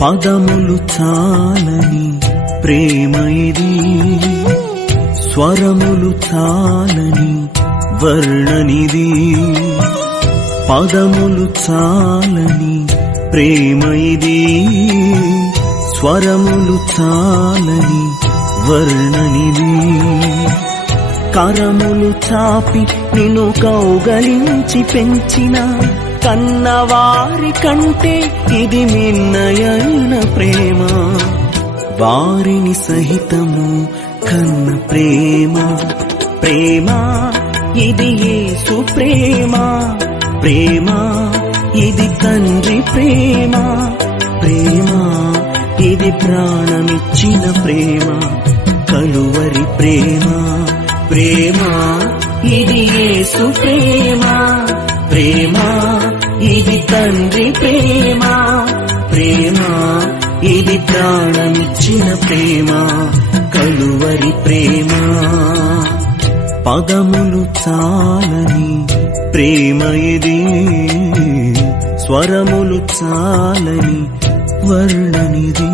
పదములు చాలని ప్రేమ ఇది, స్వరములు చాలని వర్ణనిది. పదములు చాలని ప్రేమ ఇది, స్వరములు చాలని వర్ణనిది. కరములు చాపి నిన్ను కౌగలించి పెంచిన కన్నవారి కంటే ఇది మిన్నయైన ప్రేమ. వారిని సహితము కన్న ప్రేమ. ప్రేమ ఇది యేసు ప్రేమ. ప్రేమ ఇది తండ్రి ప్రేమ. ప్రేమ ఇది ప్రాణమిచ్చిన ప్రేమ, కలువరి ప్రేమ. ప్రేమ ఇది యేసు ప్రేమ. ప్రేమ ఇది తండ్రి ప్రేమ. ప్రేమ ఇది ప్రాణమిచ్చిన ప్రేమ, కలువరి ప్రేమ. పదములు చాలని ప్రేమ ఇది, స్వరములు చాలని వర్ణనిది.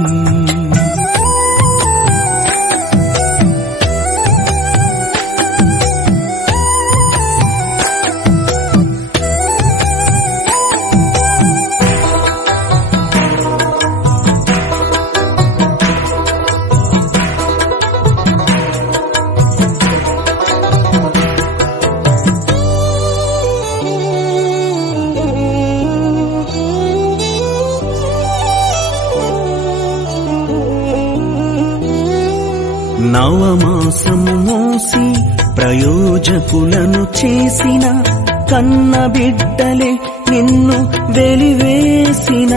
నవమాసము మోసి ప్రయోజకులను చేసిన కన్న బిడ్డలే నిన్ను వెలివేసిన.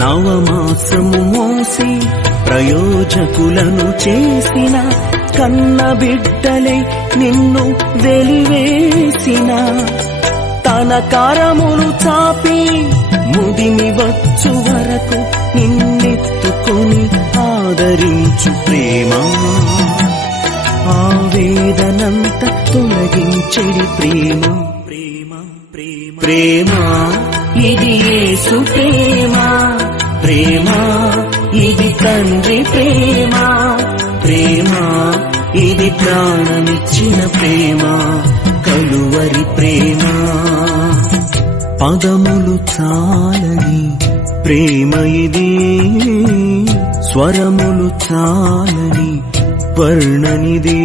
నవమాసము మోసి ప్రయోజకులను చేసిన కన్న బిడ్డలే నిన్ను వెలివేసిన. తన కరములు చాపి ముదిమి వచ్చు వరకు నిన్నెత్తుకొని ఆదరించు ప్రేమ. ఆవేదనంత తొలగించెడి ప్రేమ. ప్రేమ ప్రేమ ప్రేమ ఇది యేసు ప్రేమ. ప్రేమ ఇది తండ్రి ప్రేమ. ప్రేమ ఇది ప్రాణమిచ్చిన ప్రేమ, కలువరి ప్రేమ. పదములు చాలని ప్రేమ ఇది, స్వరములు చాలని వర్ణనిది.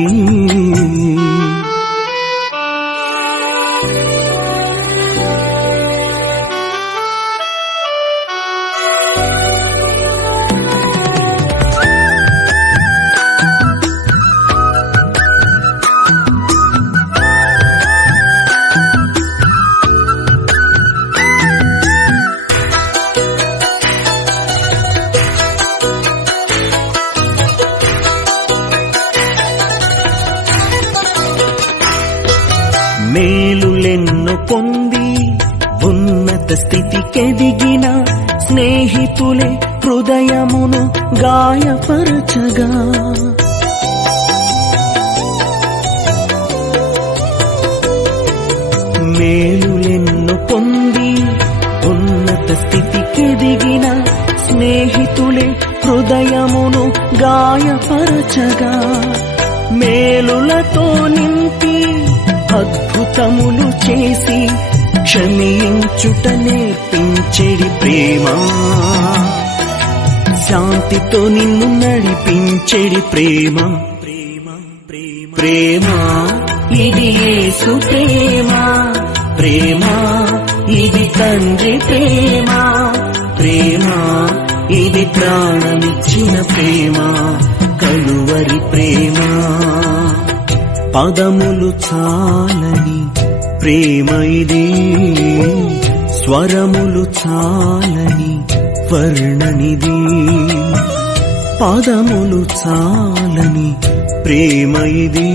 మేలులెన్నో పొంది ఉన్నత స్థితికెదిగిన స్నేహితులే హృదయమును గాయపరచగా. మేలులెన్నో పొంది ఉన్నత స్థితికెదిగిన స్నేహితులే హృదయమును గాయపరచగా. మేలులతో నింపి అద్భుతములు చేసి క్షమించుట నేర్పించెడి ప్రేమ. శాంతితో నిన్ను నడిపించెడి ప్రేమ. ప్రేమ ప్రేమ ప్రేమ ఇది యేసు ప్రేమ. ప్రేమ ఇది తండ్రి ప్రేమ. ప్రేమ ఇది ప్రాణమిచ్చిన ప్రేమ, కలువరి ప్రేమ. పదములు చాలని ప్రేమ ఇది, స్వరములు చాలని వర్ణనిది. పదములు చాలని ప్రేమ ఇది.